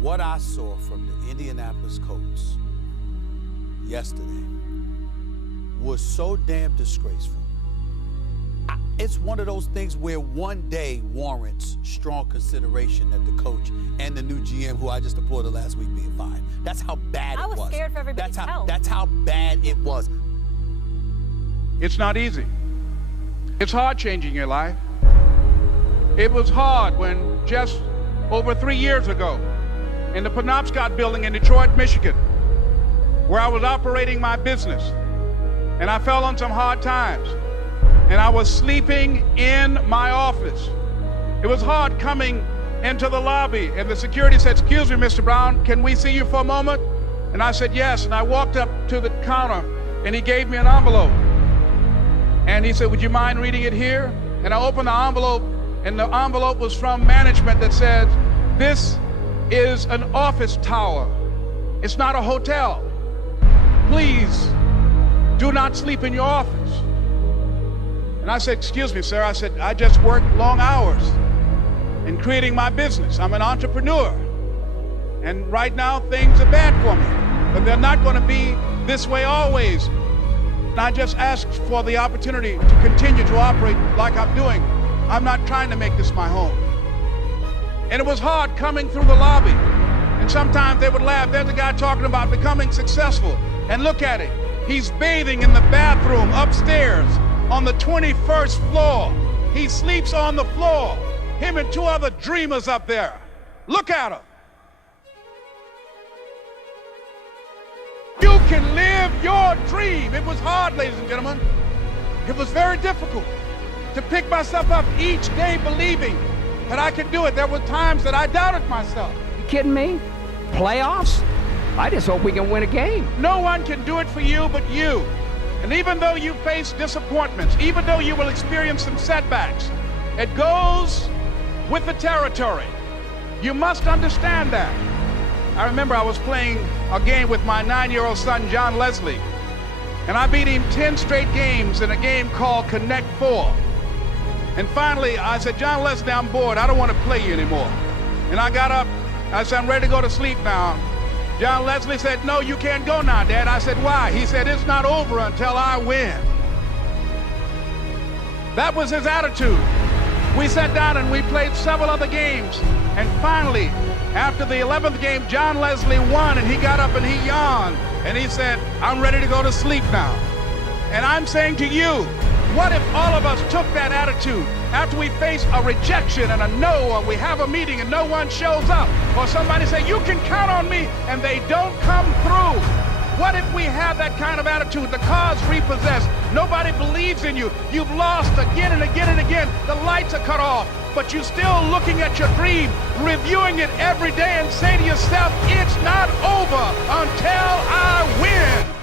What I saw from the Indianapolis Colts yesterday was so damn disgraceful. It's one of those things where one day warrants strong consideration that the coach and the new GM, who I just applauded last week, being fired. That's how bad it was. I was scared for everybody's health. That's how bad it was. It's not easy. It's hard changing your life. It was hard when just over 3 years ago, in the Penobscot building in Detroit, Michigan, where I was operating my business, and I fell on some hard times, and I was sleeping in my office. It was hard coming into the lobby, and the security said, "Excuse me, Mr. Brown, can we see you for a moment?" And I said, "Yes," and I walked up to the counter, and he gave me an envelope. And he said, "Would you mind reading it here?" And I opened the envelope, and the envelope was from management that said, "This is an office tower. It's not a hotel. Please do not sleep in your office." And I said, "Excuse me, sir." I said, "I just work long hours in creating my business. I'm an entrepreneur. And right now things are bad for me, but they're not going to be this way always. And I just asked for the opportunity to continue to operate like I'm doing. I'm not trying to make this my home." And it was hard coming through the lobby. And sometimes they would laugh. There's a guy talking about becoming successful. And look at it. He's bathing in the bathroom upstairs on the 21st floor. He sleeps on the floor. Him and two other dreamers up there. Look at him. You can live your dream. It was hard, ladies and gentlemen. It was very difficult to pick myself up each day believing that I could do it. There were times that I doubted myself. You kidding me? Playoffs? I just hope we can win a game. No one can do it for you but you. And even though you face disappointments, even though you will experience some setbacks, it goes with the territory. You must understand that. I remember I was playing a game with my 9-year-old son, John Leslie, and I beat him 10 straight games in a game called Connect 4. And finally, I said, "John Leslie, I'm bored. I don't want to play you anymore." And I got up. I said, "I'm ready to go to sleep now." John Leslie said, "No, you can't go now, Dad." I said, "Why?" He said, "It's not over until I win." That was his attitude. We sat down and we played several other games. And finally, after the 11th game, John Leslie won, and he got up and he yawned. And he said, "I'm ready to go to sleep now." And I'm saying to you, what if all of us took that attitude after we face a rejection and a no, or we have a meeting and no one shows up, or somebody say, "You can count on me," and they don't come through? What if we have that kind of attitude? The car's repossessed. Nobody believes in you. You've lost again and again and again. The lights are cut off, but you're still looking at your dream, reviewing it every day, and say to yourself, "It's not over until I win."